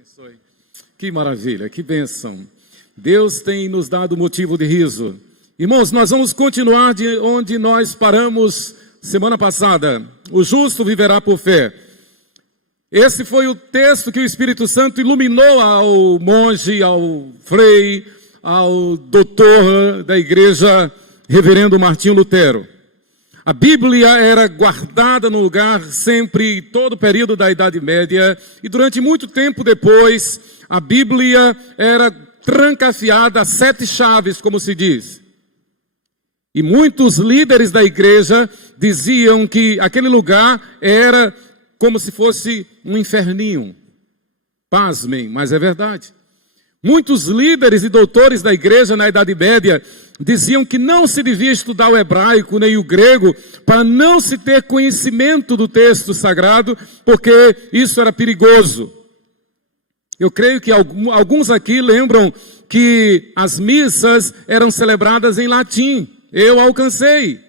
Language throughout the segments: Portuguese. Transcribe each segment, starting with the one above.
abençoe. Que maravilha, que bênção. Deus tem nos dado motivo de riso. Irmãos, nós vamos continuar de onde nós paramos semana passada. O justo viverá por fé. Esse foi o texto que o Espírito Santo iluminou ao monge, ao frei, ao doutor da igreja, reverendo Martinho Lutero. A Bíblia era guardada no lugar sempre, todo o período da Idade Média, e durante muito tempo depois, a Bíblia era trancafiada a 7 chaves, como se diz. E muitos líderes da igreja diziam que aquele lugar era como se fosse um inferninho. Pasmem, mas é verdade. Muitos líderes e doutores da igreja na Idade Média diziam que não se devia estudar o hebraico nem o grego para não se ter conhecimento do texto sagrado, porque isso era perigoso. Eu creio que alguns aqui lembram que as missas eram celebradas em latim. Eu alcancei.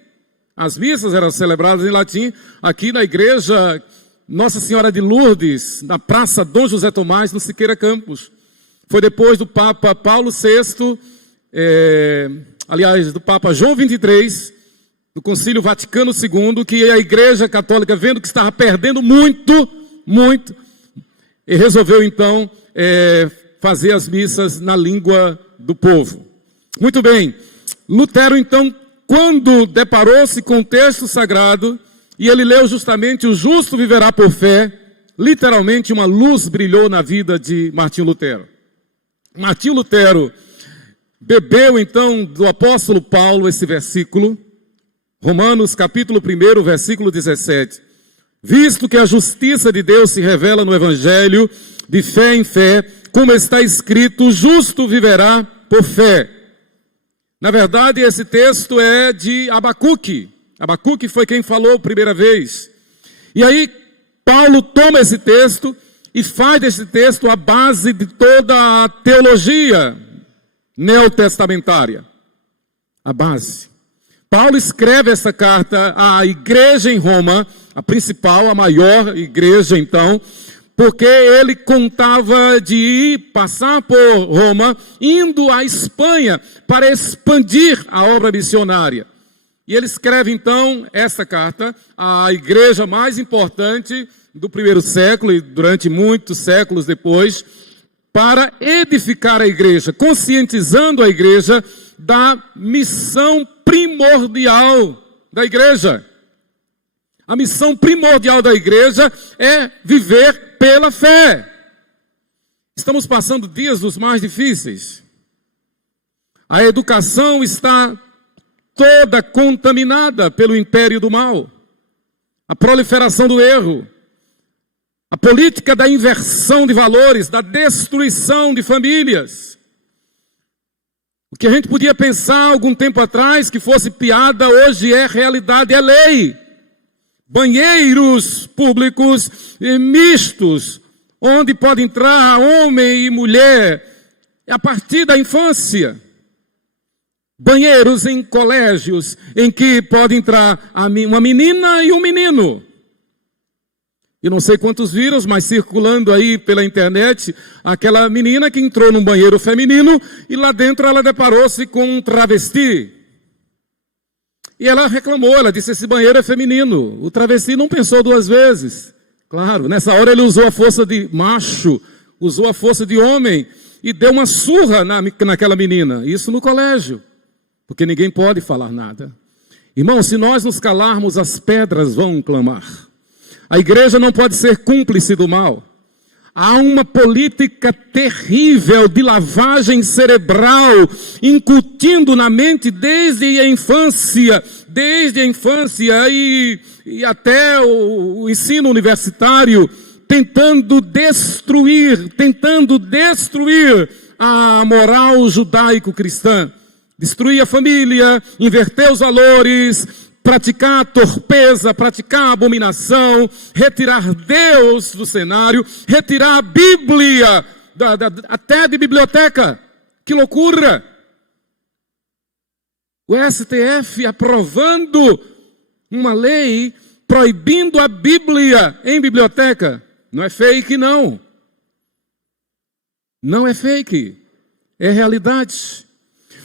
As missas eram celebradas em latim aqui na igreja Nossa Senhora de Lourdes, na Praça Dom José Tomás, no Siqueira Campos. Foi depois do Papa Paulo VI, do Papa João XXIII, do Concílio Vaticano II, que a Igreja Católica, vendo que estava perdendo muito, e resolveu então fazer as missas na língua do povo. Muito bem, Lutero então, quando deparou-se com o texto sagrado, e ele leu justamente o justo viverá por fé, literalmente uma luz brilhou na vida de Martinho Lutero. Martinho Lutero bebeu então do apóstolo Paulo esse versículo, Romanos capítulo 1, versículo 17. Visto que a justiça de Deus se revela no Evangelho, de fé em fé, como está escrito, o justo viverá por fé. Na verdade, esse texto é de Abacuque. Abacuque foi quem falou a primeira vez. E aí, Paulo toma esse texto e faz desse texto a base de toda a teologia neotestamentária. A base. Paulo escreve essa carta à igreja em Roma, a principal, a maior igreja então, porque ele contava de passar por Roma, indo à Espanha para expandir a obra missionária. E ele escreve então essa carta à igreja mais importante do primeiro século e durante muitos séculos depois, para edificar a igreja, conscientizando a igreja da missão primordial da igreja. A missão primordial da igreja é viver pela fé. Estamos passando dias dos mais difíceis. A educação está toda contaminada pelo império do mal. A proliferação do erro. A política da inversão de valores, da destruição de famílias. O que a gente podia pensar algum tempo atrás que fosse piada, hoje é realidade, é lei. Banheiros públicos mistos, onde pode entrar homem e mulher, a partir da infância. Banheiros em colégios, em que pode entrar uma menina e um menino. Eu não sei quantos viram, mas circulando aí pela internet, aquela menina que entrou num banheiro feminino e lá dentro ela deparou-se com um travesti. E ela reclamou, ela disse, esse banheiro é feminino. O travesti não pensou 2 vezes. Claro, nessa hora ele usou a força de macho, usou a força de homem e deu uma surra naquela menina. Isso no colégio, porque ninguém pode falar nada. Irmão, se nós nos calarmos, as pedras vão clamar. A igreja não pode ser cúmplice do mal. Há uma política terrível de lavagem cerebral, incutindo na mente desde a infância e até o ensino universitário, tentando destruir a moral judaico-cristã. Destruir a família, inverter os valores, praticar a torpeza, praticar a abominação, retirar Deus do cenário, retirar a Bíblia, até de biblioteca. Que loucura! O STF aprovando uma lei proibindo a Bíblia em biblioteca. Não é fake, não. Não é fake, é realidade.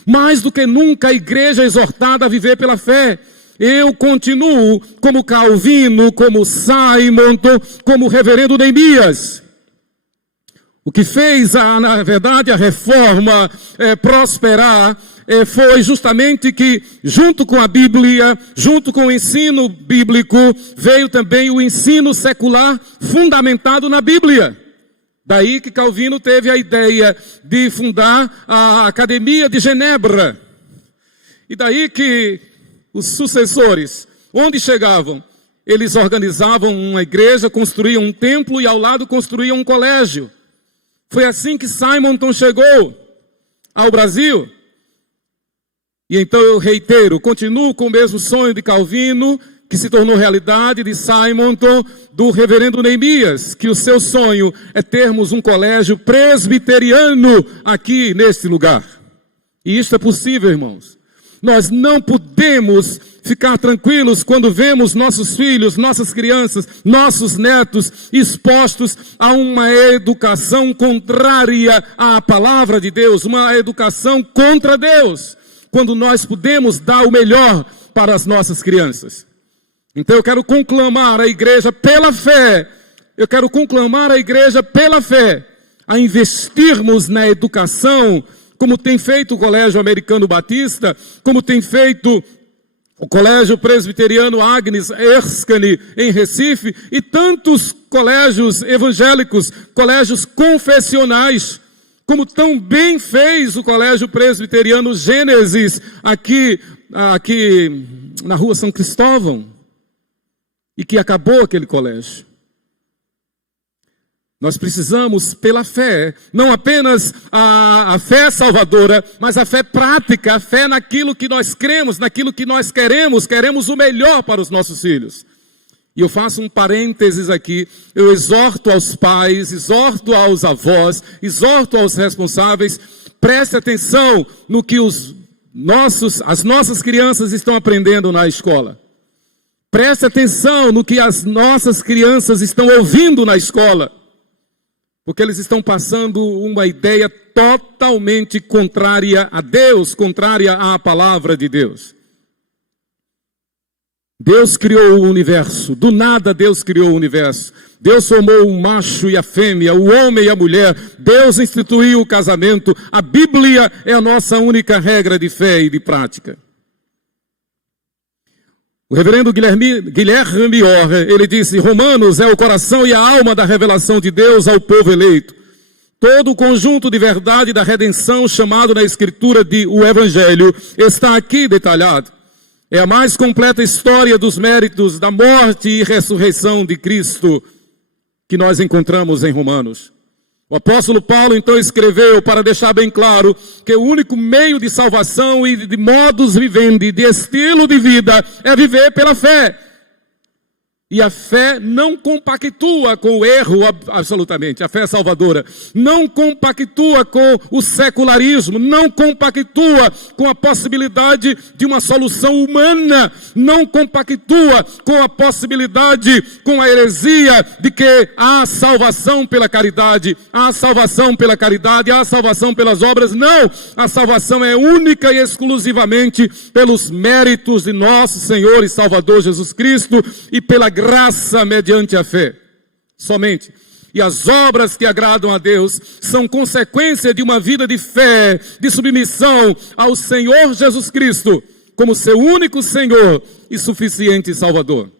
Mais do que nunca a igreja é exortada a viver pela fé. Eu continuo como Calvino, como Simon, como o reverendo Neemias. O que fez, na verdade, a reforma prosperar foi justamente que, junto com a Bíblia, junto com o ensino bíblico, veio também o ensino secular fundamentado na Bíblia. Daí que Calvino teve a ideia de fundar a Academia de Genebra. E daí que os sucessores, onde chegavam, eles organizavam uma igreja, construíam um templo e ao lado construíam um colégio. Foi assim que Simonton chegou ao Brasil. E então eu reitero, continuo com o mesmo sonho de Calvino, que se tornou realidade, de Simonton, do reverendo Neemias, que o seu sonho é termos um colégio presbiteriano aqui neste lugar. E isso é possível, irmãos. Nós não podemos ficar tranquilos quando vemos nossos filhos, nossas crianças, nossos netos expostos a uma educação contrária à palavra de Deus, uma educação contra Deus, quando nós podemos dar o melhor para as nossas crianças. Então eu quero conclamar a igreja pela fé, a investirmos na educação, como tem feito o Colégio Americano Batista, como tem feito o Colégio Presbiteriano Agnes Erskine em Recife, e tantos colégios evangélicos, colégios confessionais, como tão bem fez o Colégio Presbiteriano Gênesis, aqui na rua São Cristóvão, e que acabou aquele colégio. Nós precisamos, pela fé, não apenas a fé salvadora, mas a fé prática, a fé naquilo que nós cremos, naquilo que nós queremos o melhor para os nossos filhos. E eu faço um parênteses aqui, eu exorto aos pais, exorto aos avós, exorto aos responsáveis, preste atenção no que as nossas crianças estão aprendendo na escola. Preste atenção no que as nossas crianças estão ouvindo na escola. Porque eles estão passando uma ideia totalmente contrária a Deus, contrária à palavra de Deus. Deus criou o universo, do nada Deus criou o universo. Deus formou o macho e a fêmea, o homem e a mulher. Deus instituiu o casamento. A Bíblia é a nossa única regra de fé e de prática. O reverendo Guilherme Orr, ele disse: Romanos é o coração e a alma da revelação de Deus ao povo eleito. Todo o conjunto de verdade da redenção, chamado na Escritura de o Evangelho, está aqui detalhado. É a mais completa história dos méritos da morte e ressurreição de Cristo que nós encontramos em Romanos. O apóstolo Paulo então escreveu para deixar bem claro que o único meio de salvação e de modus vivendi, de estilo de vida, é viver pela fé. E a fé não compactua com o erro, absolutamente. A fé salvadora não compactua com o secularismo, não compactua com a possibilidade de uma solução humana, não compactua com a possibilidade, com a heresia de que há salvação pela caridade, há salvação pela caridade, há salvação pelas obras. Não, a salvação é única e exclusivamente pelos méritos de nosso Senhor e Salvador Jesus Cristo e pela graça mediante a fé, somente. E as obras que agradam a Deus são consequência de uma vida de fé, de submissão ao Senhor Jesus Cristo, como seu único Senhor e suficiente Salvador.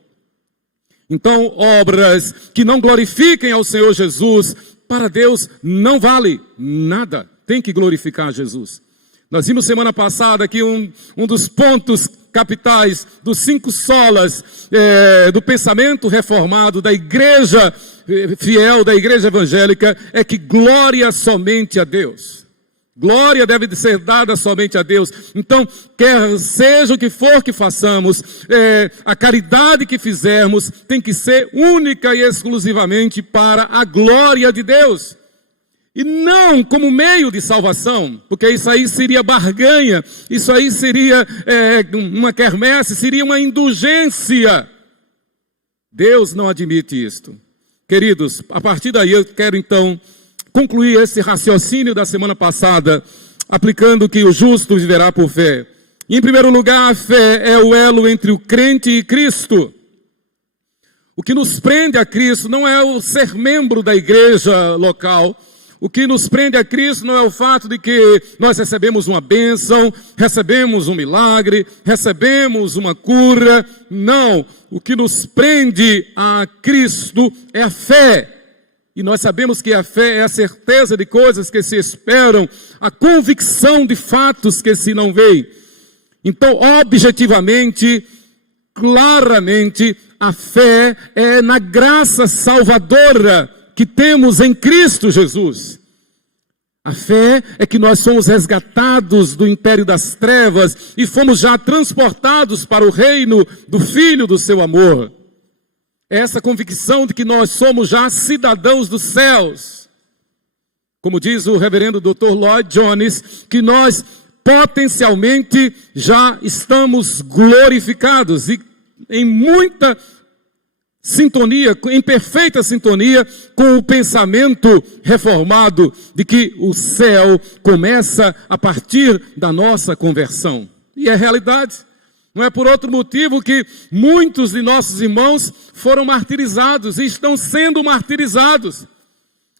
Então, obras que não glorifiquem ao Senhor Jesus, para Deus não vale nada, tem que glorificar Jesus. Nós vimos semana passada aqui um dos pontos capitais dos 5 solas do pensamento reformado, da igreja fiel, da igreja evangélica, é que glória somente a Deus. Glória deve ser dada somente a Deus. Então, quer seja o que for que façamos, a caridade que fizermos tem que ser única e exclusivamente para a glória de Deus. E não como meio de salvação, porque isso aí seria barganha, isso aí seria uma quermesse, seria uma indulgência. Deus não admite isto. Queridos, a partir daí eu quero então concluir esse raciocínio da semana passada, aplicando que o justo viverá por fé. Em primeiro lugar, a fé é o elo entre o crente e Cristo. O que nos prende a Cristo não é o ser membro da igreja local. O que nos prende a Cristo não é o fato de que nós recebemos uma bênção, recebemos um milagre, recebemos uma cura. Não, o que nos prende a Cristo é a fé. E nós sabemos que a fé é a certeza de coisas que se esperam, a convicção de fatos que se não veem. Então, objetivamente, claramente, a fé é na graça salvadora que temos em Cristo Jesus. A fé é que nós somos resgatados do império das trevas e fomos já transportados para o reino do Filho do seu amor. É essa convicção de que nós somos já cidadãos dos céus. Como diz o reverendo Dr. Lloyd Jones, que nós potencialmente já estamos glorificados e em muita sintonia, em perfeita sintonia com o pensamento reformado de que o céu começa a partir da nossa conversão. E é realidade. Não é por outro motivo que muitos de nossos irmãos foram martirizados e estão sendo martirizados.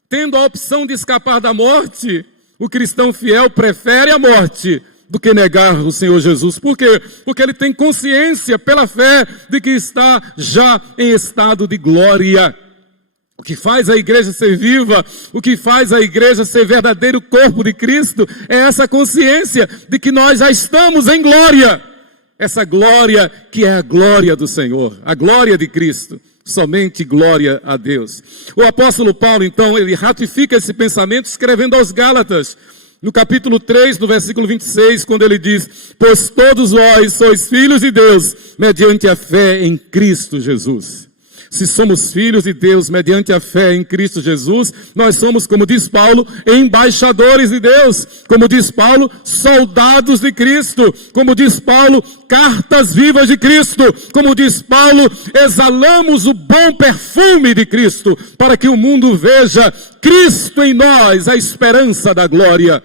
Tendo a opção de escapar da morte, o cristão fiel prefere a morte do que negar o Senhor Jesus. Por quê? Porque ele tem consciência, pela fé, de que está já em estado de glória. O que faz a igreja ser viva, o que faz a igreja ser verdadeiro corpo de Cristo, é essa consciência de que nós já estamos em glória. Essa glória que é a glória do Senhor, a glória de Cristo. Somente glória a Deus. O apóstolo Paulo, então, ele ratifica esse pensamento escrevendo aos Gálatas, no capítulo 3, no versículo 26, quando ele diz: pois todos vós sois filhos de Deus, mediante a fé em Cristo Jesus. Se somos filhos de Deus mediante a fé em Cristo Jesus, nós somos, como diz Paulo, embaixadores de Deus. Como diz Paulo, soldados de Cristo. Como diz Paulo, cartas vivas de Cristo. Como diz Paulo, exalamos o bom perfume de Cristo, para que o mundo veja Cristo em nós, a esperança da glória.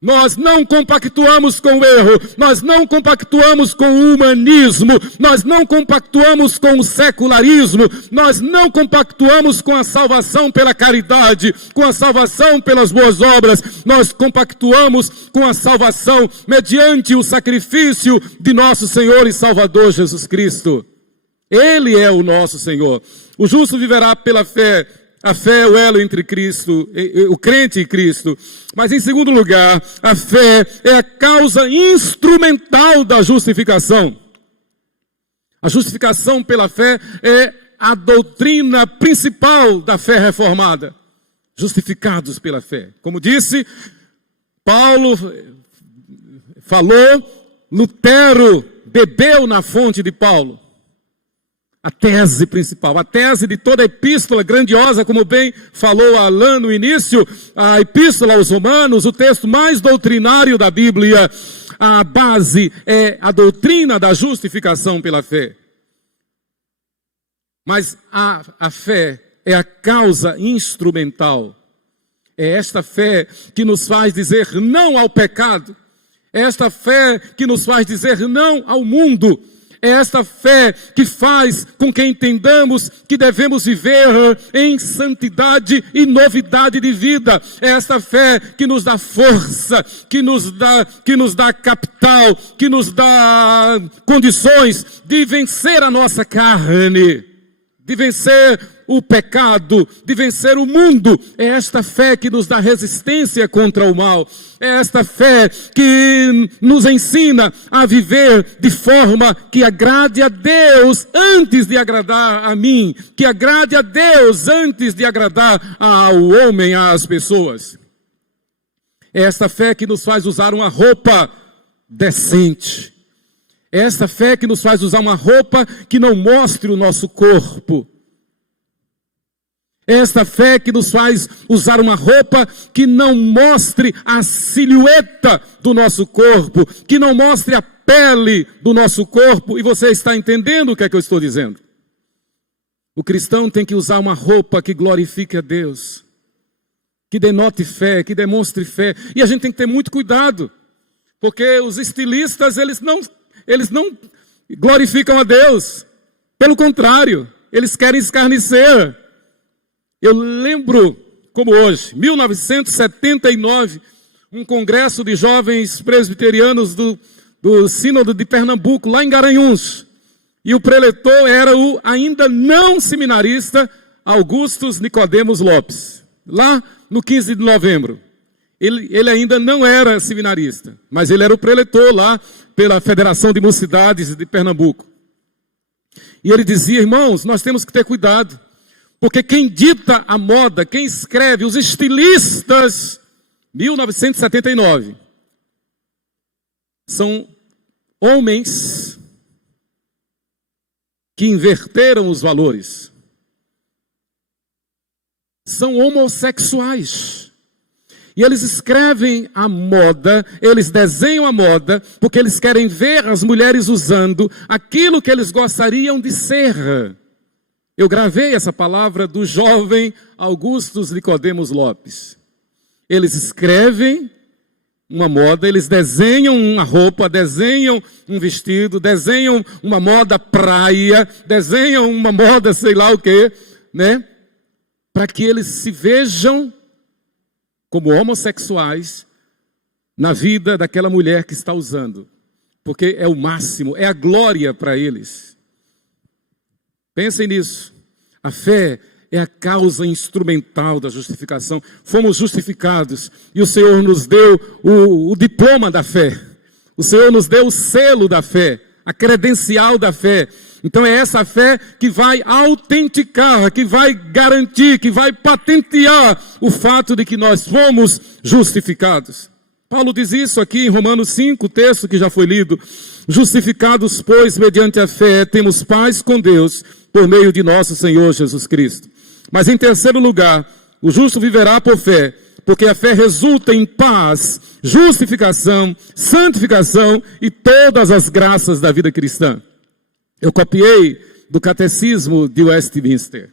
Nós não compactuamos com o erro, nós não compactuamos com o humanismo, nós não compactuamos com o secularismo, nós não compactuamos com a salvação pela caridade, com a salvação pelas boas obras, nós compactuamos com a salvação mediante o sacrifício de nosso Senhor e Salvador Jesus Cristo. Ele é o nosso Senhor. O justo viverá pela fé. A fé é o elo entre Cristo, o crente e Cristo. Mas em segundo lugar, a fé é a causa instrumental da justificação. A justificação pela fé é a doutrina principal da fé reformada. Justificados pela fé. Como disse, Paulo falou, Lutero bebeu na fonte de Paulo. A tese principal, a tese de toda a epístola grandiosa, como bem falou Alain no início, a epístola aos Romanos, o texto mais doutrinário da Bíblia, a base é a doutrina da justificação pela fé. Mas a fé é a causa instrumental. É esta fé que nos faz dizer não ao pecado. É esta fé que nos faz dizer não ao mundo. É esta fé que faz com que entendamos que devemos viver em santidade e novidade de vida. É esta fé que nos dá força, que nos dá capital, que nos dá condições de vencer a nossa carne, de vencer o pecado, de vencer o mundo. É esta fé que nos dá resistência contra o mal. É esta fé que nos ensina a viver de forma que agrade a Deus antes de agradar a mim, que agrade a Deus antes de agradar ao homem, às pessoas. É esta fé que nos faz usar uma roupa decente. É esta fé que nos faz usar uma roupa que não mostre o nosso corpo. Esta fé que nos faz usar uma roupa que não mostre a silhueta do nosso corpo, que não mostre a pele do nosso corpo. E você está entendendo o que é que eu estou dizendo? O cristão tem que usar uma roupa que glorifique a Deus. que denote fé, que demonstre fé. E a gente tem que ter muito cuidado, porque os estilistas, eles não glorificam a Deus. Pelo contrário, eles querem escarnecer. Eu lembro, como hoje, 1979, um congresso de jovens presbiterianos do Sínodo de Pernambuco, lá em Garanhuns. E o preletor era o ainda não seminarista Augustus Nicodemos Lopes. Lá no 15 de novembro. Ele ainda não era seminarista, mas ele era o preletor lá pela Federação de Mocidades de Pernambuco. E ele dizia: irmãos, nós temos que ter cuidado, porque quem dita a moda, quem escreve, os estilistas, 1979, são homens que inverteram os valores. São homossexuais. E eles escrevem a moda, eles desenham a moda, porque eles querem ver as mulheres usando aquilo que eles gostariam de ser. Eu gravei essa palavra do jovem Augustus Nicodemos Lopes. Eles escrevem uma moda, eles desenham uma roupa, desenham um vestido, desenham uma moda praia, desenham uma moda sei lá o quê, né? Para que eles se vejam como homossexuais na vida daquela mulher que está usando. Porque é o máximo, é a glória para eles. Pensem nisso. A fé é a causa instrumental da justificação. Fomos justificados e o Senhor nos deu o diploma da fé. O Senhor nos deu o selo da fé, a credencial da fé. Então é essa fé que vai autenticar, que vai garantir, que vai patentear o fato de que nós fomos justificados. Paulo diz isso aqui em Romanos 5, o texto que já foi lido. Justificados, pois, mediante a fé, temos paz com Deus por meio de nosso Senhor Jesus Cristo. Mas em terceiro lugar, o justo viverá por fé, porque a fé resulta em paz, justificação, santificação e todas as graças da vida cristã. Eu copiei do Catecismo de Westminster.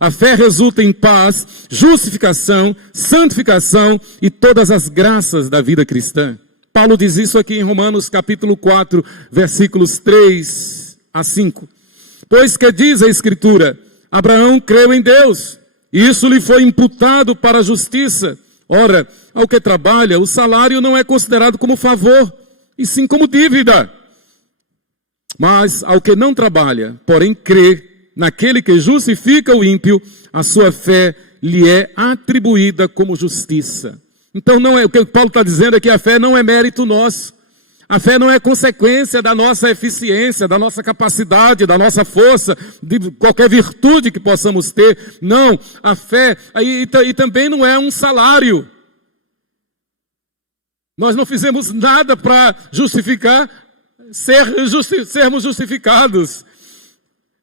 A fé resulta em paz, justificação, santificação e todas as graças da vida cristã. Paulo diz isso aqui em Romanos capítulo 4, versículos 3 a 5. Pois que diz a Escritura, Abraão creu em Deus, e isso lhe foi imputado para a justiça. Ora, ao que trabalha, o salário não é considerado como favor, e sim como dívida. Mas ao que não trabalha, porém crê naquele que justifica o ímpio, a sua fé lhe é atribuída como justiça. Então não é, o que Paulo está dizendo é que a fé não é mérito nosso. A fé não é consequência da nossa eficiência, da nossa capacidade, da nossa força, de qualquer virtude que possamos ter. Não, a fé, e também não é um salário. Nós não fizemos nada para justificar sermos justificados.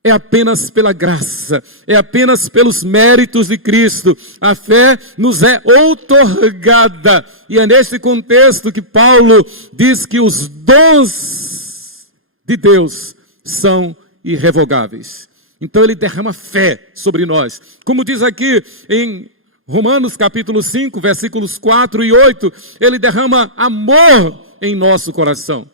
É apenas pela graça, é apenas pelos méritos de Cristo. A fé nos é outorgada. E é nesse contexto que Paulo diz que os dons de Deus são irrevogáveis. Então ele derrama fé sobre nós. Como diz aqui em Romanos capítulo 5, versículos 4 e 8, ele derrama amor em nosso coração.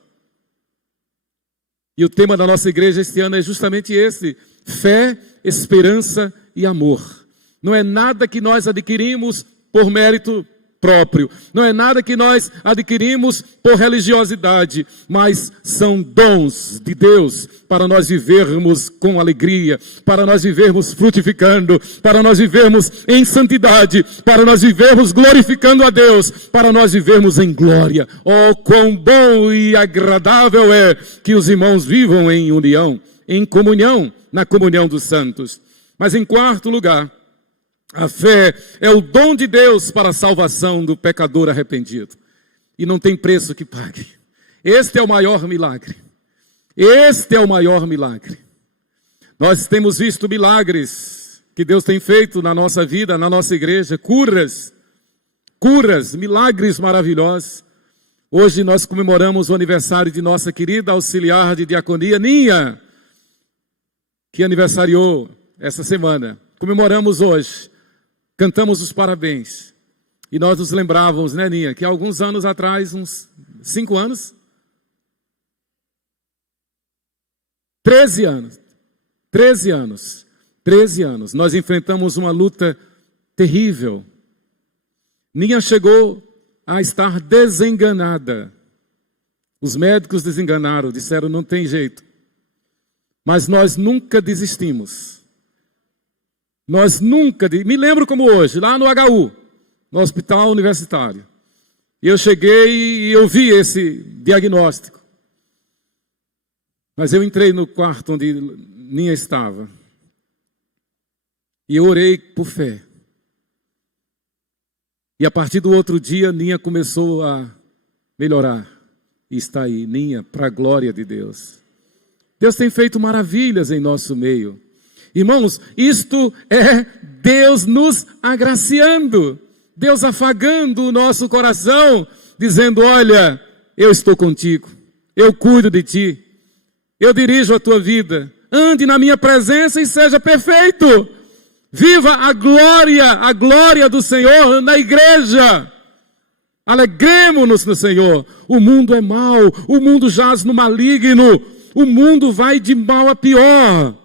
E o tema da nossa igreja este ano é justamente esse: fé, esperança e amor. Não é nada que nós adquirimos por mérito próprio. Não é nada que nós adquirimos por religiosidade. Mas são dons de Deus para nós vivermos com alegria, para nós vivermos frutificando, para nós vivermos em santidade, para nós vivermos glorificando a Deus, para nós vivermos em glória. Oh, quão bom e agradável é que os irmãos vivam em união, em comunhão, na comunhão dos santos. Mas em quarto lugar, a fé é o dom de Deus para a salvação do pecador arrependido. E não tem preço que pague. Este é o maior milagre. Este é o maior milagre. Nós temos visto milagres que Deus tem feito na nossa vida, na nossa igreja. Curas, milagres maravilhosos. Hoje nós comemoramos o aniversário de nossa querida auxiliar de diaconia, Ninha, que aniversariou essa semana. Comemoramos hoje. Cantamos os parabéns. E nós nos lembrávamos, né, Ninha, que alguns anos atrás, uns 5 anos, 13 anos, nós enfrentamos uma luta terrível. Ninha chegou a estar desenganada. Os médicos desenganaram, disseram, não tem jeito. Mas nós nunca desistimos. Me lembro como hoje, lá no HU, no Hospital Universitário. Eu cheguei e eu vi esse diagnóstico. Mas eu entrei no quarto onde Ninha estava. E eu orei por fé. E a partir do outro dia, Ninha começou a melhorar. E está aí, Ninha, para a glória de Deus. Deus tem feito maravilhas em nosso meio. Irmãos, isto é Deus nos agraciando. Deus afagando o nosso coração, dizendo, olha, eu estou contigo. Eu cuido de ti. Eu dirijo a tua vida. Ande na minha presença e seja perfeito. Viva a glória do Senhor na igreja. Alegremos-nos no Senhor. O mundo é mau, o mundo jaz no maligno, o mundo vai de mal a pior.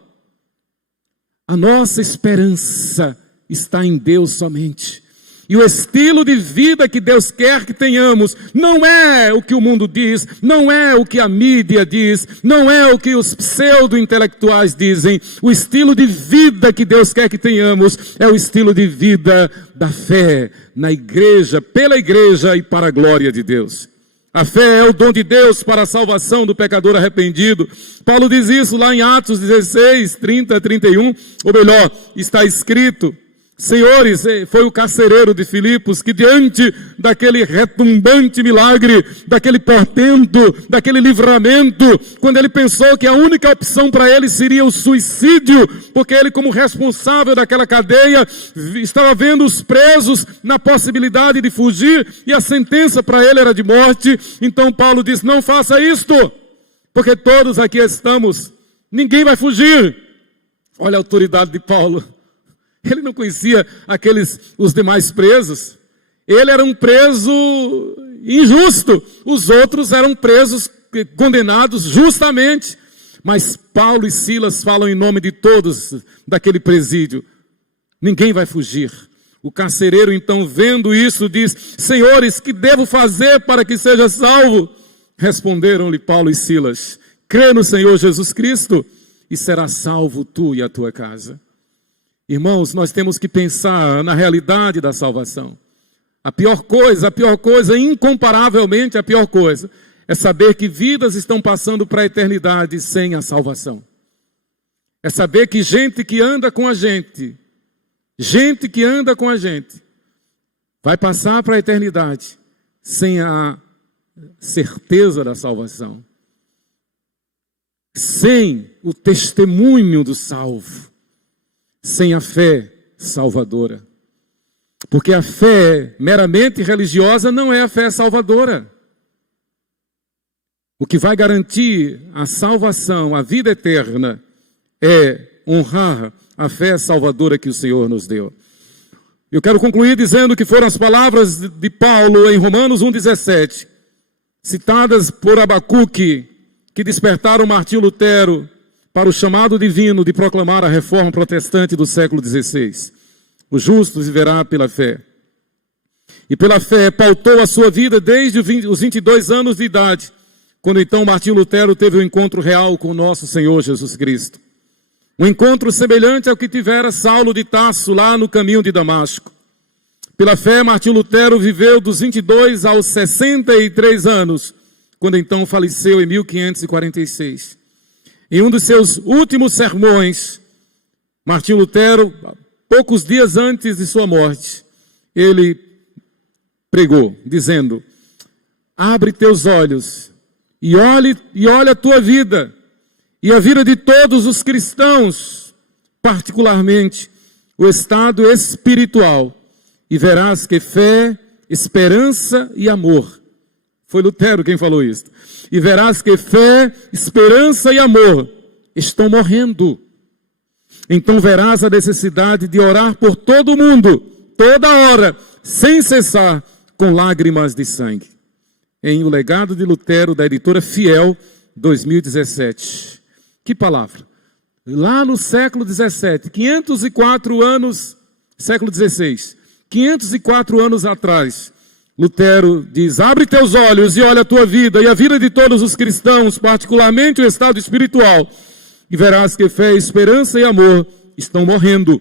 A nossa esperança está em Deus somente. E o estilo de vida que Deus quer que tenhamos não é o que o mundo diz, não é o que a mídia diz, não é o que os pseudo-intelectuais dizem. O estilo de vida que Deus quer que tenhamos é o estilo de vida da fé na igreja, pela igreja e para a glória de Deus. A fé é o dom de Deus para a salvação do pecador arrependido. Paulo diz isso lá em Atos 16, 30 a 31, ou melhor, está escrito. Senhores, foi o carcereiro de Filipos que diante daquele retumbante milagre, daquele portento, daquele livramento, quando ele pensou que a única opção para ele seria o suicídio, porque ele como responsável daquela cadeia, estava vendo os presos na possibilidade de fugir e a sentença para ele era de morte. Então Paulo diz, não faça isto, porque todos aqui estamos, ninguém vai fugir. Olha a autoridade de Paulo. Ele não conhecia os demais presos. Ele era um preso injusto. Os outros eram presos condenados justamente. Mas Paulo e Silas falam em nome de todos daquele presídio. Ninguém vai fugir. O carcereiro então, vendo isso, diz, Senhores, que devo fazer para que seja salvo? Responderam-lhe Paulo e Silas, crê no Senhor Jesus Cristo e será salvo tu e a tua casa. Irmãos, nós temos que pensar na realidade da salvação. A pior coisa, incomparavelmente a pior coisa, é saber que vidas estão passando para a eternidade sem a salvação. É saber que gente que anda com a gente, vai passar para a eternidade sem a certeza da salvação. Sem o testemunho do salvo. Sem a fé salvadora. Porque a fé meramente religiosa não é a fé salvadora. O que vai garantir a salvação, a vida eterna, é honrar a fé salvadora que o Senhor nos deu. Eu quero concluir dizendo que foram as palavras de Paulo em Romanos 1,17, citadas por Abacuque, que despertaram Martinho Lutero para o chamado divino de proclamar a reforma protestante do século XVI. O justo viverá pela fé. E pela fé pautou a sua vida desde os 22 anos de idade, quando então Martinho Lutero teve um encontro real com o nosso Senhor Jesus Cristo. Um encontro semelhante ao que tivera Saulo de Tarso lá no caminho de Damasco. Pela fé, Martinho Lutero viveu dos 22 aos 63 anos, quando então faleceu em 1546. Em um dos seus últimos sermões, Martinho Lutero, poucos dias antes de sua morte, ele pregou, dizendo, abre teus olhos e olha a tua vida, e a vida de todos os cristãos, particularmente o estado espiritual, e verás que fé, esperança e amor, foi Lutero quem falou isso, e verás que fé, esperança e amor estão morrendo. Então verás a necessidade de orar por todo mundo, toda hora, sem cessar, com lágrimas de sangue. Em O Legado de Lutero, da editora Fiel, 2017. Que palavra! Lá no século XVII, 504 anos, século XVI, 504 anos atrás, Lutero diz: abre teus olhos e olha a tua vida e a vida de todos os cristãos, particularmente o estado espiritual, e verás que fé, esperança e amor estão morrendo.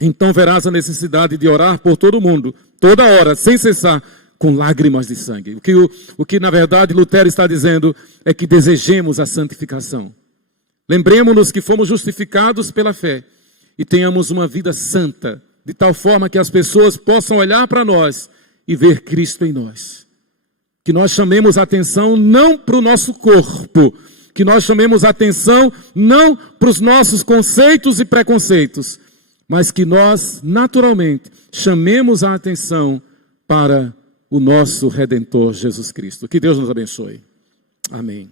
Então verás a necessidade de orar por todo mundo, toda hora, sem cessar, com lágrimas de sangue. O que na verdade Lutero está dizendo é que desejemos a santificação. Lembremos-nos que fomos justificados pela fé e tenhamos uma vida santa, de tal forma que as pessoas possam olhar para nós e ver Cristo em nós. Que nós chamemos a atenção não para o nosso corpo, que nós chamemos a atenção não para os nossos conceitos e preconceitos, mas que nós, naturalmente, chamemos a atenção para o nosso Redentor Jesus Cristo. Que Deus nos abençoe. Amém.